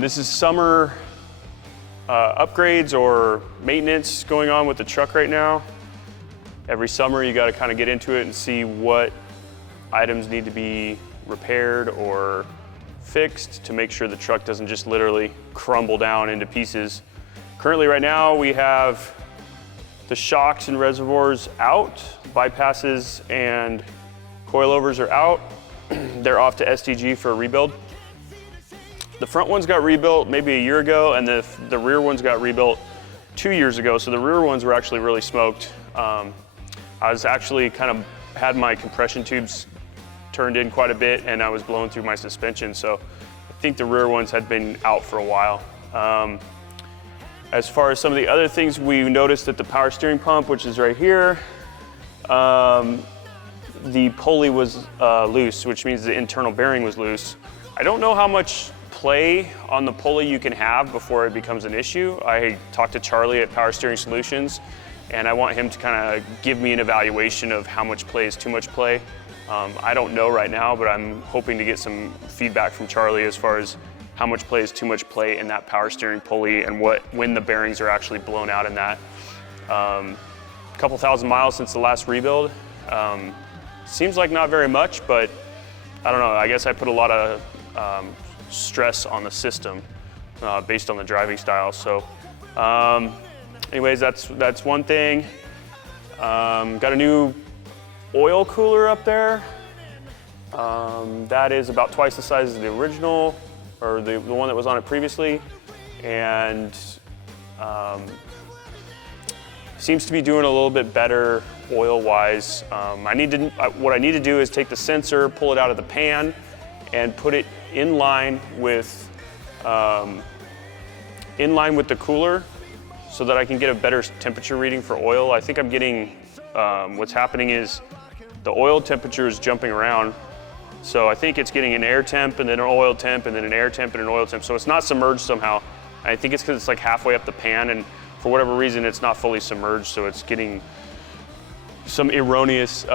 This is summer upgrades or maintenance going on with the truck right now. Every summer you got to kind of get into it and see what items need to be repaired or fixed to make sure the truck doesn't just literally crumble down into pieces. Currently right now we have the shocks and reservoirs out, bypasses and coilovers are out. They're off to SDG for a rebuild. The front ones got rebuilt maybe a year ago, and the rear ones got rebuilt 2 years ago. So the rear ones were actually really smoked. I was actually had my compression tubes turned in quite a bit, and I was blowing through my suspension. So I think the rear ones had been out for a while. As far as some of the other things, we noticed that the power steering pump, which is right here, the pulley was loose, which means the internal bearing was loose. I don't know how much play on the pulley you can have before it becomes an issue. I talked to Charlie at Power Steering Solutions, and I want him to kind of give me an evaluation of how much play is too much play. I don't know right now, but I'm hoping to get some feedback from Charlie as far as how much play is too much play in that power steering pulley and when the bearings are actually blown out in that. A couple thousand miles since the last rebuild. Seems like not very much, but I don't know. I guess I put a lot of stress on the system based on the driving style. So anyways, that's one thing. Got a new oil cooler up there. That is about twice the size of the original, or the one that was on it previously, and seems to be doing a little bit better oil-wise. What I need to do is take the sensor, pull it out of the pan, and put it in line with the cooler so that I can get a better temperature reading for oil. I think I'm getting, what's happening is the oil temperature is jumping around. So I think it's getting an air temp and then an oil temp and then an air temp and an oil temp. So it's not submerged somehow. I think it's because it's like halfway up the pan, and for whatever reason it's not fully submerged, so it's getting some erroneous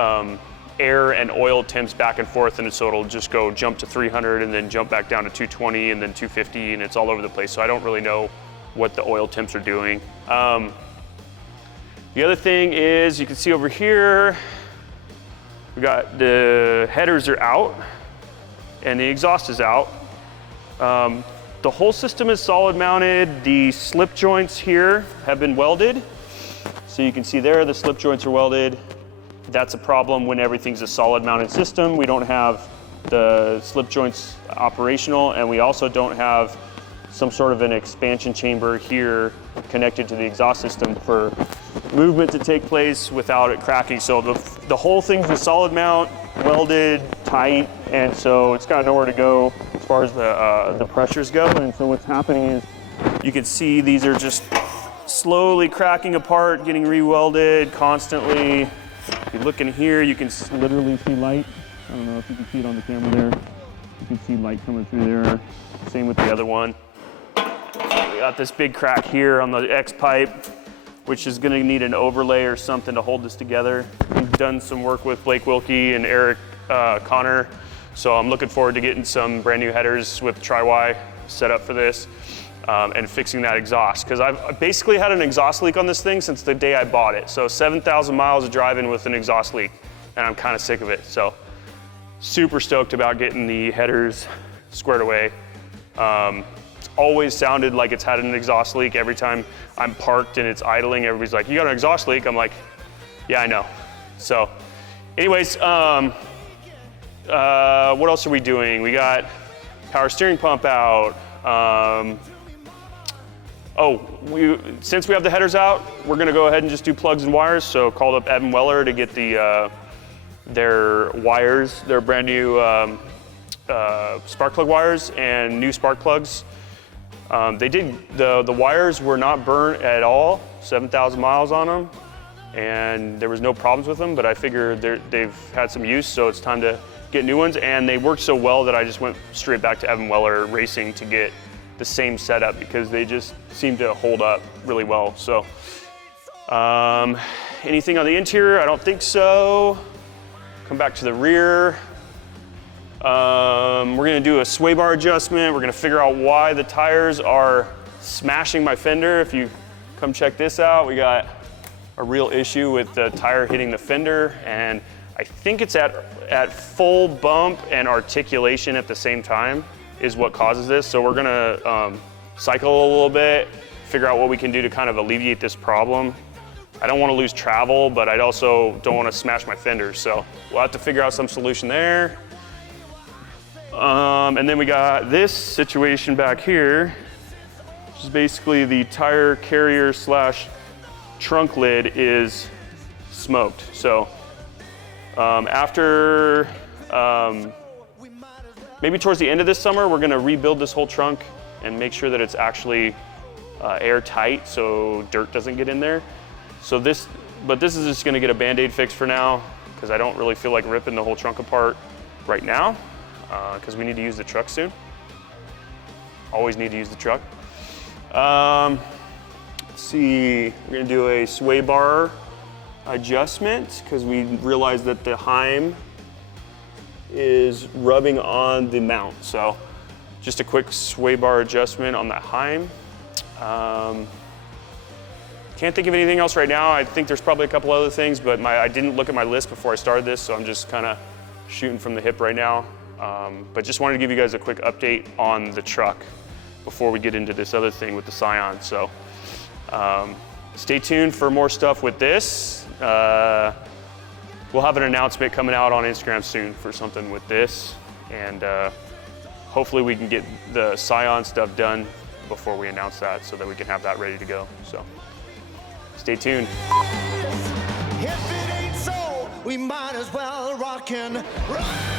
air and oil temps back and forth, and so it'll just jump to 300 and then jump back down to 220 and then 250, and it's all over the place. So I don't really know what the oil temps are doing. The other thing is, you can see over here, we got the headers are out and the exhaust is out. The whole system is solid mounted. The slip joints here have been welded. So you can see there, the slip joints are welded. That's a problem when everything's a solid mounted system. We don't have the slip joints operational, and we also don't have some sort of an expansion chamber here connected to the exhaust system for movement to take place without it cracking. So the whole thing's a solid mount, welded, tight, and so it's got nowhere to go as far as the pressures go. And so what's happening is, you can see these are just slowly cracking apart, getting re-welded constantly. If you look in here, you can literally see light. I don't know if you can see it on the camera there. You can see light coming through there. Same with the other one. We got this big crack here on the X pipe, which is gonna need an overlay or something to hold this together. We've done some work with Blake Wilkie and Eric Connor, so I'm looking forward to getting some brand new headers with Tri-Y set up for this. And fixing that exhaust, because I've basically had an exhaust leak on this thing since the day I bought it. So 7,000 miles of driving with an exhaust leak, and I'm kind of sick of it. So super stoked about getting the headers squared away. It's always sounded like it's had an exhaust leak. Every time I'm parked and it's idling, everybody's like, "You got an exhaust leak?" I'm like, "Yeah, I know." So anyways, what else are we doing? We got power steering pump out. Since we have the headers out, we're gonna go ahead and just do plugs and wires. So called up Evan Weller to get their wires, their brand new spark plug wires and new spark plugs. The wires were not burnt at all, 7,000 miles on them, and there was no problems with them, but I figured they've had some use, so it's time to get new ones. And they worked so well that I just went straight back to Evan Weller Racing to get the same setup, because they just seem to hold up really well. So anything on the interior? I don't think so. Come back to the rear. We're gonna do a sway bar adjustment. We're gonna figure out why the tires are smashing my fender. If you come check this out, we got a real issue with the tire hitting the fender, and I think it's at full bump and articulation at the same time is what causes this. So we're gonna cycle a little bit, figure out what we can do to kind of alleviate this problem. I don't want to lose travel, but I also don't want to smash my fenders. So we'll have to figure out some solution there. And then we got this situation back here, which is basically the tire carrier slash trunk lid is smoked. So after maybe towards the end of this summer, we're gonna rebuild this whole trunk and make sure that it's actually airtight so dirt doesn't get in there. So this is just gonna get a Band-Aid fix for now because I don't really feel like ripping the whole trunk apart right now because we need to use the truck soon. Always need to use the truck. Let's see, we're gonna do a sway bar adjustment because we realized that the Heim is rubbing on the mount. So just a quick sway bar adjustment on the Heim. Can't think of anything else right now. I think there's probably a couple other things, but I didn't look at my list before I started this, so I'm just kind of shooting from the hip right now. But just wanted to give you guys a quick update on the truck before we get into this other thing with the Scion. So stay tuned for more stuff with this. We'll have an announcement coming out on Instagram soon for something with this, and hopefully we can get the Scion stuff done before we announce that so that we can have that ready to go. So stay tuned. If it ain't so, we might as well rock and roll.